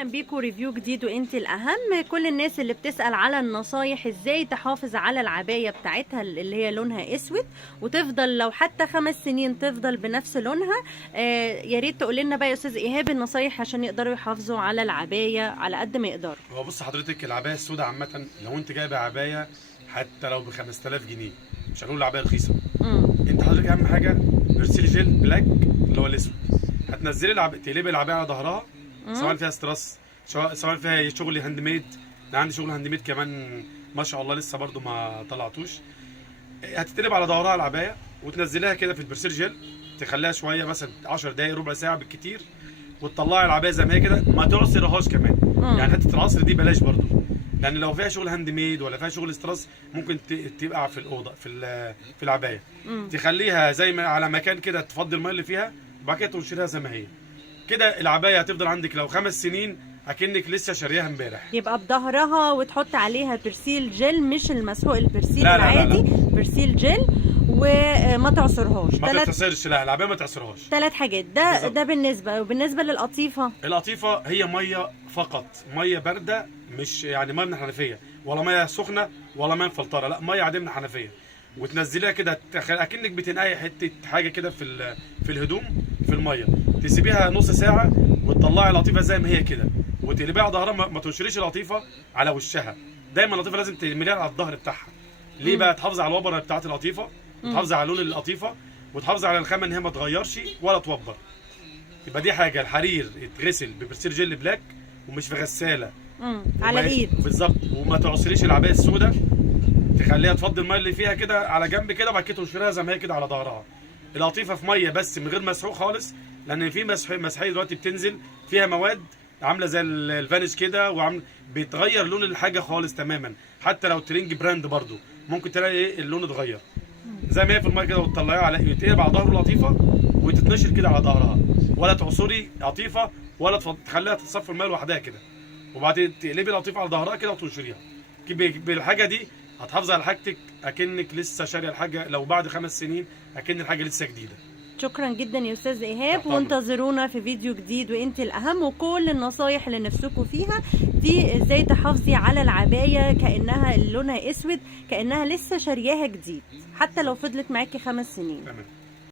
اهلا بيكم ريفيو جديد وانت الاهم. كل الناس اللي بتسأل على النصايح ازاي تحافظ على العباية بتاعتها اللي هي لونها اسود وتفضل لو حتى 5 سنين تفضل بنفس لونها، يا ريت تقول لنا بقى يا استاذ ايهاب النصايح عشان يقدروا يحافظوا على العباية على قد ما يقدروا. هو بص حضرتك، العباية السوداء عامة لو انت جايبه عباية حتى لو ب 5000 جنيه مش هنقول العباية رخيصة. انت حضرتك اهم حاجة برسيل جل بلاك اللي هو الاسود، هتنزلي تقلبي العباية على ظهرها سواء فيها ستراس سواء فيها شغل هاند ميد. انا عندي شغل هاند ميد كمان ما شاء الله لسه برضو ما طلعتوش. هتتقلب على ظهرها العباية وتنزليها كده في البرسيل جل، تخليها شوية مثلا 10 دقايق ربع ساعة بالكتير، وتطلعي العباية زي ما هي كده، ما تعصرهاش كمان. يعني حته العصر دي بلاش برضو، لان لو فيها شغل هاند ميد ولا فيها شغل ستراس ممكن تبقع في الاوضه في العبايه. تخليها زي ما على مكان كده، تفضي الميه اللي فيها وبعد كده تنشرها زي ما هي كده. العبايه هتفضل عندك لو 5 سنين اكنك لسه شارياها امبارح. يبقى بظهرها وتحط عليها برسيل جل، مش المسحوق البرسيل لا العادي. لا لا. برسيل جل وما تعصرهاش. ما تعصرش، لا العبايه ما تعصرهاش. 3 حاجات ده بالنسبه للقطيفه. القطيفه هي ميه فقط، ميه بارده، مش يعني ميه من الحنفيه ولا ميه سخنه ولا ميه مفلتره، لا ميه عاديه من الحنفيه. وتنزليها كده اكنك بتنقي حته حاجه كده في الهدوم في الميه، تسيبيها نص ساعه وتطلعي القطيفه زي ما هي كده وتقلبيها على ظهرها. ما تنشريش القطيفه على وشها، دايما القطيفه لازم ترميها على الظهر بتاعها. ليه بقى؟ تحافظي على الوبره بتاعت القطيفه، وتحافظي على لون القطيفه، وتحافظي على الخامه ان هي ما تغيرش ولا توبر. يبقى دي حاجه. الحرير يتغسل ببرسيل جل بلاك ومش في غساله على الايد بالظبط. وما تعصريش العبايه السوداء، تخليها تفضي الميه اللي فيها كده على جنب كده وبعد كده تنشرها زي ما هي كده على ظهرها. القطيفه في ميه بس من غير مسحوق خالص، لان في مسحيه دلوقتي بتنزل فيها مواد عامله زي الفانيش كده بتغير لون الحاجه خالص تماما. حتى لو ترينج براند برضو ممكن تلاقي ايه اللون اتغير زي ما هي في الميه كده، وتطلعيها على يتقلب على ظهر القطيفه وتتنشر كده على ظهرها. ولا تعصري قطيفه ولا تخليها تتصفي الميه لوحدها كده، وبعدين تقلبي القطيفه على ظهرها كده وتنشريها. بالحاجه دي هتحافظي على حاجتك اكنك لسه شاريه الحاجه، لو بعد 5 سنين اكن الحاجه لسه جديده. شكرا جدا يا استاذ ايهاب، وانتظرونا في فيديو جديد وانت الاهم. وكل النصايح اللي نفسكم فيها دي ازاي تحافظي على العبايه كانها لونها اسود، كانها لسه شارياها جديد حتى لو فضلت معاكي 5 سنين. تمام.